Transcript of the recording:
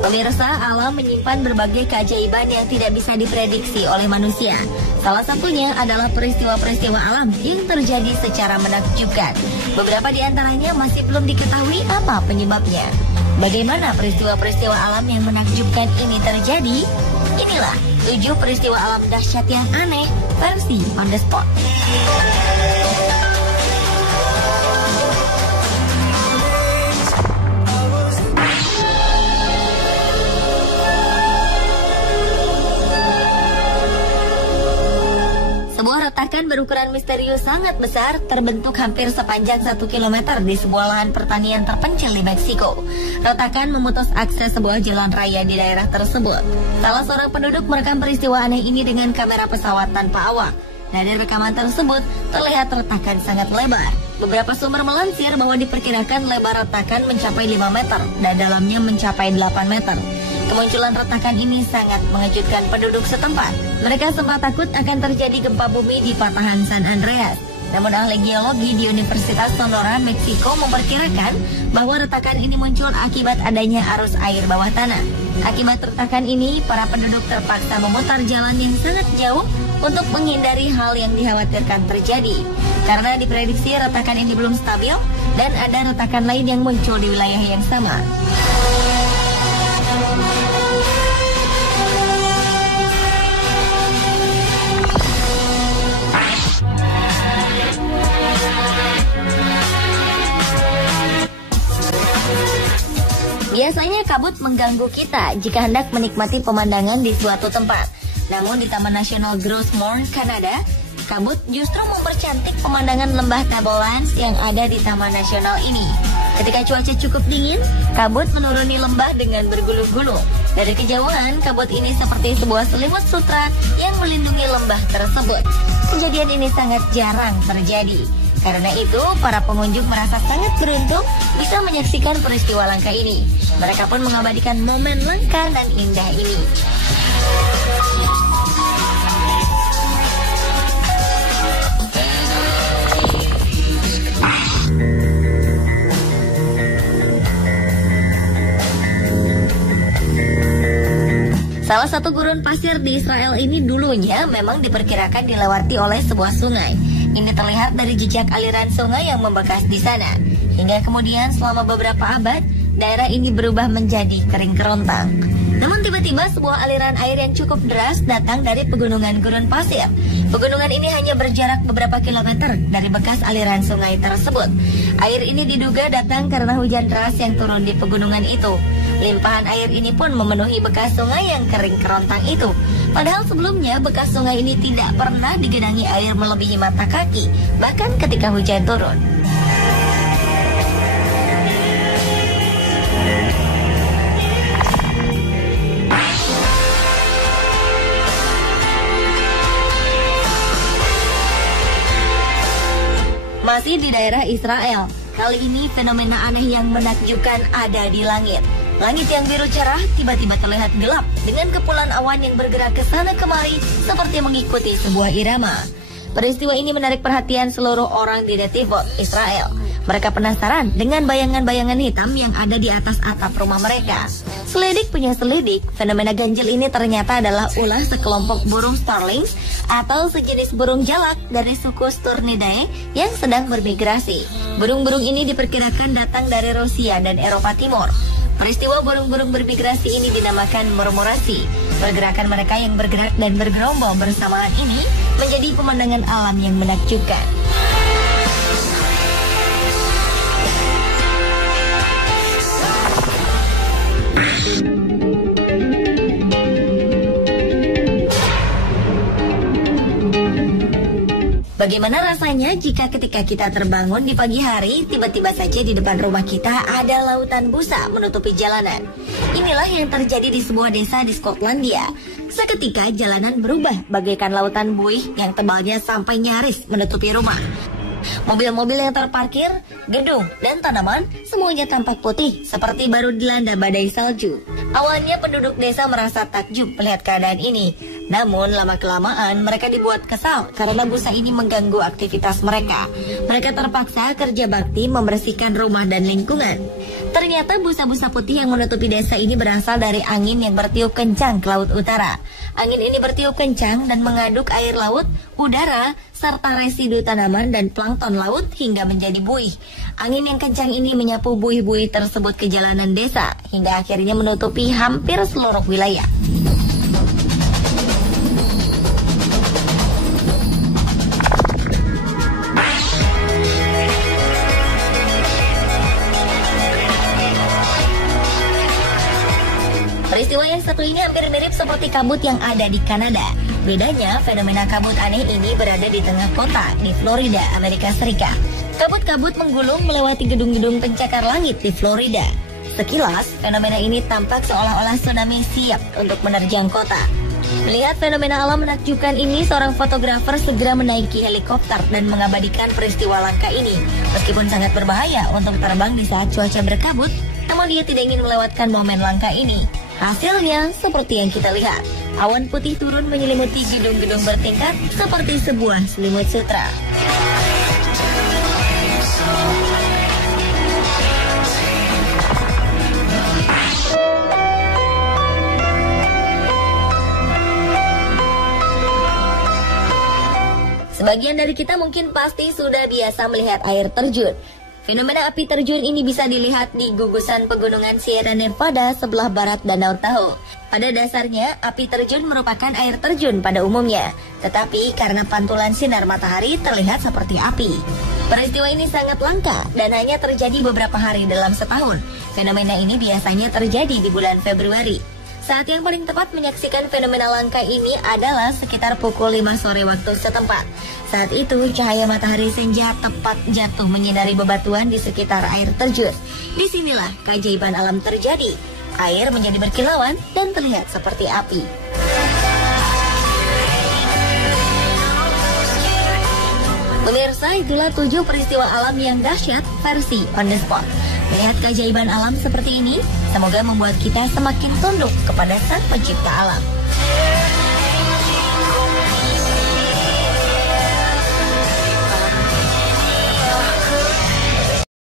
Pemirsa, alam menyimpan berbagai keajaiban yang tidak bisa diprediksi oleh manusia. Salah satunya adalah peristiwa-peristiwa alam yang terjadi secara menakjubkan. Beberapa di antaranya masih belum diketahui apa penyebabnya. Bagaimana peristiwa-peristiwa alam yang menakjubkan ini terjadi? Inilah 7 peristiwa alam dahsyat yang aneh versi on the spot. Sebuah retakan berukuran misterius sangat besar terbentuk hampir sepanjang 1 km di sebuah lahan pertanian terpencil di Meksiko. Retakan memutus akses sebuah jalan raya di daerah tersebut. Salah seorang penduduk merekam peristiwa aneh ini dengan kamera pesawat tanpa awak. Dari rekaman tersebut terlihat retakan sangat lebar. Beberapa sumber melansir bahwa diperkirakan lebar retakan mencapai 5 meter dan dalamnya mencapai 8 meter. Kemunculan retakan ini sangat mengejutkan penduduk setempat. Mereka sempat takut akan terjadi gempa bumi di patahan San Andreas. Namun ahli geologi di Universitas Sonora, Meksiko memperkirakan bahwa retakan ini muncul akibat adanya arus air bawah tanah. Akibat retakan ini, para penduduk terpaksa memutar jalan yang sangat jauh untuk menghindari hal yang dikhawatirkan terjadi. Karena diprediksi retakan ini belum stabil dan ada retakan lain yang muncul di wilayah yang sama. Biasanya kabut mengganggu kita jika hendak menikmati pemandangan di suatu tempat. Namun di Taman Nasional Grossmore, Kanada, kabut justru mempercantik pemandangan lembah Tablelands yang ada di Taman Nasional ini. Ketika cuaca cukup dingin, kabut menuruni lembah dengan bergulung-gulung. Dari kejauhan, kabut ini seperti sebuah selimut sutra yang melindungi lembah tersebut. Kejadian ini sangat jarang terjadi. Karena itu, para pengunjung merasa sangat beruntung bisa menyaksikan peristiwa langka ini. Mereka pun mengabadikan momen langka dan indah ini. Salah satu gurun pasir di Israel ini dulunya memang diperkirakan dilewati oleh sebuah sungai. Ini terlihat dari jejak aliran sungai yang membekas di sana. Hingga kemudian selama beberapa abad, daerah ini berubah menjadi kering kerontang. Namun tiba-tiba sebuah aliran air yang cukup deras datang dari pegunungan gurun pasir. Pegunungan ini hanya berjarak beberapa kilometer dari bekas aliran sungai tersebut. Air ini diduga datang karena hujan deras yang turun di pegunungan itu. Limpahan air ini pun memenuhi bekas sungai yang kering kerontang itu. Padahal sebelumnya bekas sungai ini tidak pernah digenangi air melebihi mata kaki, bahkan ketika hujan turun. Masih di daerah Israel, kali ini fenomena aneh yang menakjubkan ada di langit. Langit yang biru cerah tiba-tiba terlihat gelap dengan kepulan awan yang bergerak ke sana kemari seperti mengikuti sebuah irama. Peristiwa ini menarik perhatian seluruh orang di Netivot, Israel. Mereka penasaran dengan bayangan-bayangan hitam yang ada di atas atap rumah mereka. Selidik punya selidik, fenomena ganjil ini ternyata adalah ulah sekelompok burung starlings atau sejenis burung jalak dari suku Sturnidae yang sedang bermigrasi. Burung-burung ini diperkirakan datang dari Rusia dan Eropa Timur. Peristiwa burung-burung bermigrasi ini dinamakan murmurasi. Pergerakan mereka yang bergerak dan bergerombol bersamaan ini menjadi pemandangan alam yang menakjubkan. Bagaimana rasanya jika ketika kita terbangun di pagi hari, tiba-tiba saja di depan rumah kita ada lautan busa menutupi jalanan. Inilah yang terjadi di sebuah desa di Skotlandia. Seketika jalanan berubah bagaikan lautan buih yang tebalnya sampai nyaris menutupi rumah. Mobil-mobil yang terparkir, gedung, dan tanaman semuanya tampak putih seperti baru dilanda badai salju. Awalnya penduduk desa merasa takjub melihat keadaan ini. Namun lama-kelamaan mereka dibuat kesal karena busa ini mengganggu aktivitas mereka. Mereka terpaksa kerja bakti membersihkan rumah dan lingkungan. Ternyata busa-busa putih yang menutupi desa ini berasal dari angin yang bertiup kencang ke laut utara. Angin ini bertiup kencang dan mengaduk air laut, udara, serta residu tanaman dan plankton laut hingga menjadi buih. Angin yang kencang ini menyapu buih-buih tersebut ke jalanan desa hingga akhirnya menutupi hampir seluruh wilayah. Peristiwa yang satu ini hampir mirip seperti kabut yang ada di Kanada. Bedanya, fenomena kabut aneh ini berada di tengah kota di Florida, Amerika Serikat. Kabut-kabut menggulung melewati gedung-gedung pencakar langit di Florida. Sekilas, fenomena ini tampak seolah-olah tsunami siap untuk menerjang kota. Melihat fenomena alam menakjubkan ini, seorang fotografer segera menaiki helikopter dan mengabadikan peristiwa langka ini. Meskipun sangat berbahaya untuk terbang di saat cuaca berkabut, namun dia tidak ingin melewatkan momen langka ini. Hasilnya seperti yang kita lihat. Awan putih turun menyelimuti gedung-gedung bertingkat seperti sebuah selimut sutra. Sebagian dari kita mungkin pasti sudah biasa melihat air terjun. Fenomena api terjun ini bisa dilihat di gugusan pegunungan Sierra Nevada sebelah barat Danau Tahoe. Pada dasarnya, api terjun merupakan air terjun pada umumnya, tetapi karena pantulan sinar matahari terlihat seperti api. Peristiwa ini sangat langka dan hanya terjadi beberapa hari dalam setahun. Fenomena ini biasanya terjadi di bulan Februari. Saat yang paling tepat menyaksikan fenomena langka ini adalah sekitar pukul 5 sore waktu setempat. Saat itu, cahaya matahari senja tepat jatuh menyinari bebatuan di sekitar air terjun. Disinilah keajaiban alam terjadi. Air menjadi berkilauan dan terlihat seperti api. Pemirsa, itulah 7 peristiwa alam yang dahsyat versi On The Spot. Melihat keajaiban alam seperti ini, semoga membuat kita semakin tunduk kepada Sang Pencipta alam.